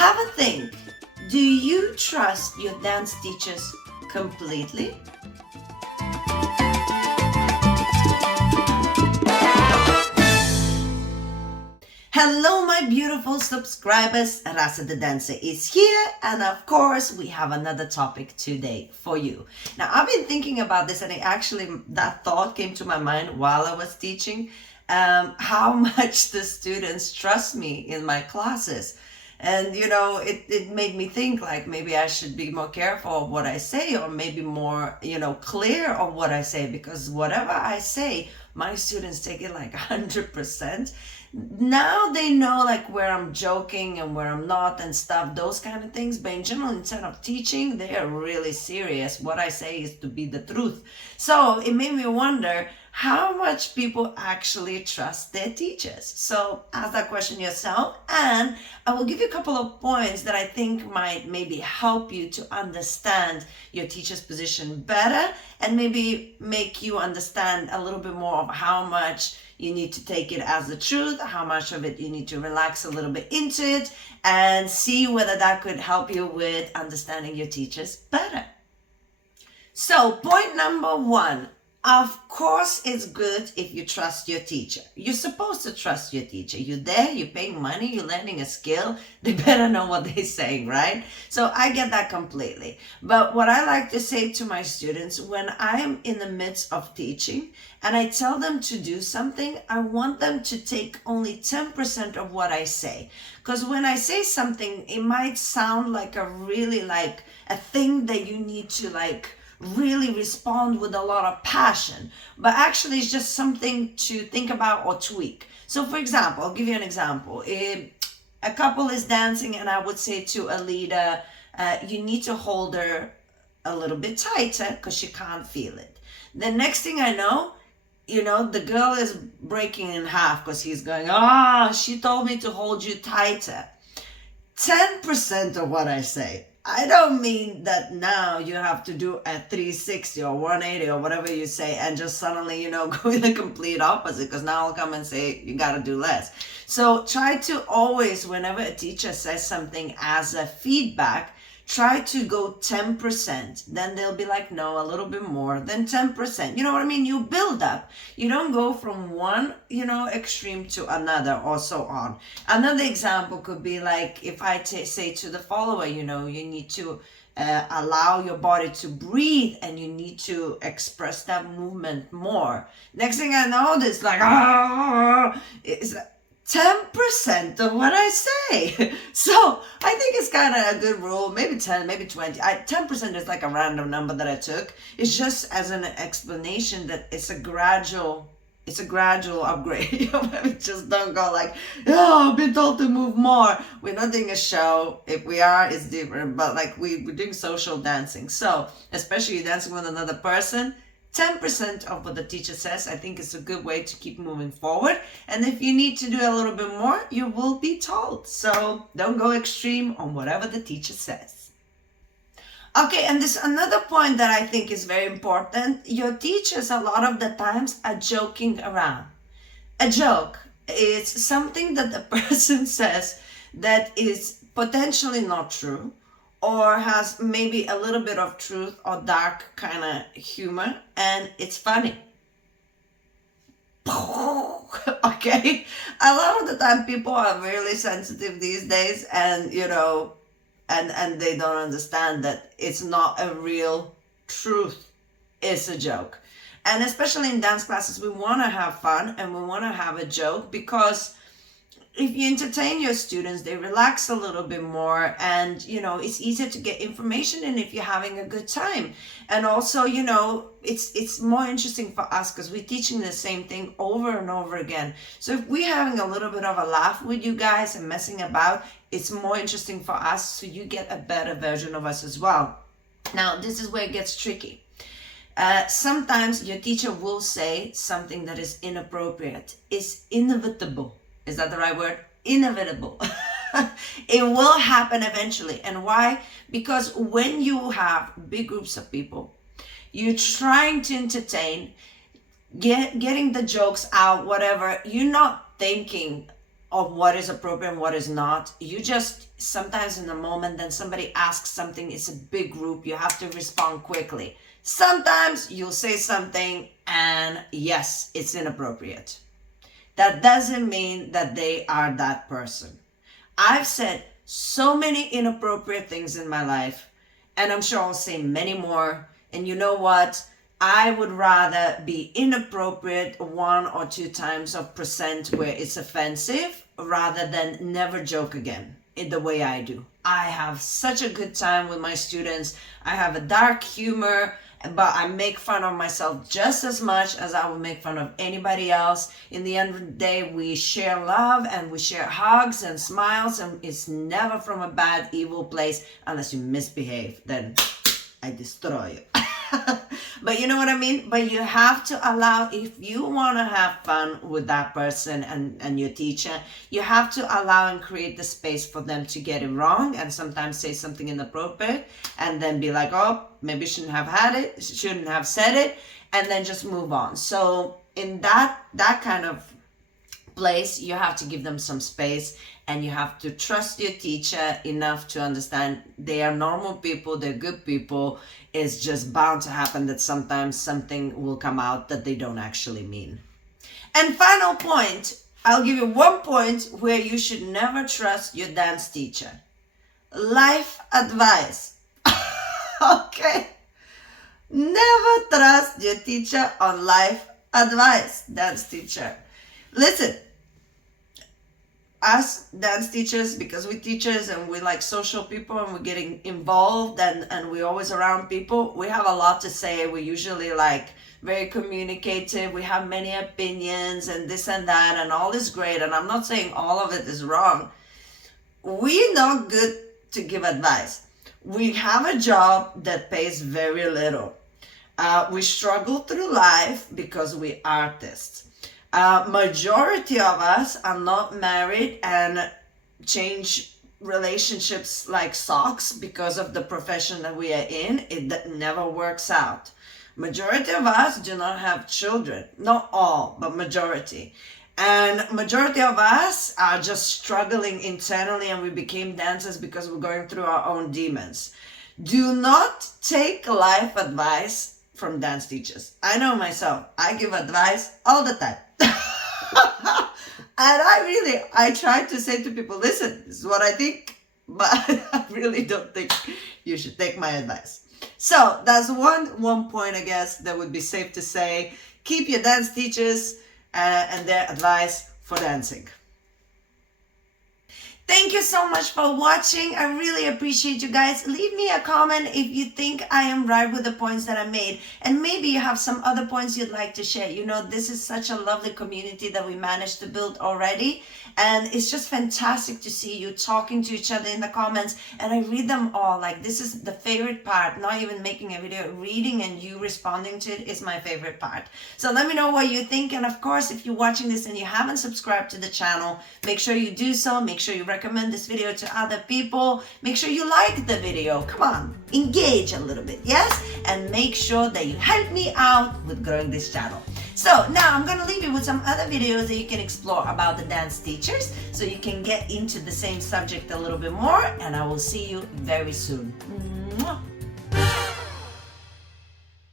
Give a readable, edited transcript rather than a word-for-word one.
Have a think. Do you trust your dance teachers completely? Hello, my beautiful subscribers. Rasa the dancer is here, and of course, we have another topic today for you. Now, I've been thinking about this, and that thought came to my mind while I was teaching. How much the students trust me in my classes. And it made me think like maybe I should be more careful of what I say, or maybe more clear of what I say, because whatever I say, my students take it like 100%. Now they know like where I'm joking and where I'm not and stuff, those kind of things. But in general, instead of teaching, they are really serious. What I say is to be the truth. So it made me wonder how much people actually trust their teachers. So ask that question yourself, and I will give you a couple of points that I think might maybe help you to understand your teacher's position better, and maybe make you understand a little bit more of how much you need to take it as the truth, how much of it you need to relax a little bit into it, and see whether that could help you with understanding your teachers better. So point number one, of course it's good if you trust your teacher. You're supposed to trust your teacher. You're there, you're paying money, you're learning a skill. They better know what they're saying, right? So I get that completely. But what I like to say to my students when I'm in the midst of teaching and I tell them to do something, I want them to take only 10% of what I say. Because when I say something, it might sound like a thing that you need to really respond with a lot of passion, but actually it's just something to think about or tweak. So for example, I'll give you an example. A couple is dancing and I would say to a leader, you need to hold her a little bit tighter because she can't feel it. The next thing I know, the girl is breaking in half because he's going, she told me to hold you tighter. 10% of what I say. I don't mean that now you have to do a 360 or 180 or whatever you say and just suddenly, go in the complete opposite, because now I'll come and say you got to do less. So try to always, whenever a teacher says something as a feedback, try to go 10%. Then they'll be like, no, a little bit more than 10%. You know what I mean? You build up. You don't go from one, extreme to another or so on. Another example could be like if I say to the follower, you need to allow your body to breathe and you need to express that movement more. Next thing I know, it's like, it's 10% of what I say. So I think it's kind of a good rule, maybe 10, maybe 20. 10% is like a random number that I took. It's just as an explanation that it's a gradual upgrade. Just don't go like, I've been told to move more. We're not doing a show. If we are, it's different. But like we're doing social dancing. So especially dancing with another person, 10% of what the teacher says, I think is a good way to keep moving forward. And if you need to do a little bit more, you will be told. So don't go extreme on whatever the teacher says. Okay, and this another point that I think is very important. Your teachers, a lot of the times, are joking around. A joke is something that the person says that is potentially not true, or has maybe a little bit of truth or dark kind of humor, and it's funny. Okay? A lot of the time people are really sensitive these days, and and they don't understand that it's not a real truth. It's a joke. And especially in dance classes, we want to have fun and we want to have a joke, because if you entertain your students, they relax a little bit more, and it's easier to get information in if you're having a good time. And also, it's more interesting for us because we're teaching the same thing over and over again. So if we're having a little bit of a laugh with you guys and messing about, it's more interesting for us, so you get a better version of us as well. Now, this is where it gets tricky. Sometimes your teacher will say something that is inappropriate. It's inevitable. Is that the right word? Inevitable. It will happen eventually. And why? Because when you have big groups of people, you're trying to entertain, getting the jokes out, whatever, you're not thinking of what is appropriate and what is not. You just sometimes in the moment, then somebody asks something, it's a big group, you have to respond quickly. Sometimes you'll say something and yes, it's inappropriate. That doesn't mean that they are that person. I've said so many inappropriate things in my life, and I'm sure I'll say many more. And you know what? I would rather be inappropriate 1 or 2 times of percent where it's offensive rather than never joke again in the way I do. I have such a good time with my students. I have a dark humor, but I make fun of myself just as much as I would make fun of anybody else. In the end of the day, we share love and we share hugs and smiles, and it's never from a bad, evil place unless you misbehave. Then I destroy you. But you know what I mean? But you have to allow, if you want to have fun with that person and your teacher, you have to allow and create the space for them to get it wrong and sometimes say something inappropriate and then be like, oh, maybe shouldn't have said it, and then just move on. So in that kind of place, you have to give them some space, and you have to trust your teacher enough to understand they are normal people, they're good people. It's just bound to happen that sometimes something will come out that they don't actually mean. And final point, I'll give you 1 point where you should never trust your dance teacher. Life advice. Okay? Never trust your teacher on life advice, dance teacher. Listen, us dance teachers, because we're teachers and we're like social people and we're getting involved and we're always around people, we have a lot to say. We're usually like very communicative. We have many opinions and this and that, and all is great. And I'm not saying all of it is wrong. We're not good to give advice. We have a job that pays very little. We struggle through life because we're artists. Majority of us are not married and change relationships like socks because of the profession that we are in. It never works out. Majority of us do not have children. Not all, but majority. And majority of us are just struggling internally, and we became dancers because we're going through our own demons. Do not take life advice from dance teachers. I know myself. I give advice all the time. And I try to say to people, listen, this is what I think, but I really don't think you should take my advice. So that's one point, I guess, that would be safe to say. Keep your dance teachers and their advice for dancing. Thank you so much for watching. I really appreciate you guys. Leave me a comment if you think I am right with the points that I made. And maybe you have some other points you'd like to share. You know, this is such a lovely community that we managed to build already. And it's just fantastic to see you talking to each other in the comments. And I read them all. Like, this is the favorite part. Not even making a video, reading and you responding to it is my favorite part. So let me know what you think. And of course, if you're watching this and you haven't subscribed to the channel, make sure you do so. Make sure you recommend this video to other people. Make sure you like the video. Come on, engage a little bit, yes? And make sure that you help me out with growing this channel. So now I'm gonna leave you with some other videos that you can explore about the dance teachers so you can get into the same subject a little bit more, and I will see you very soon.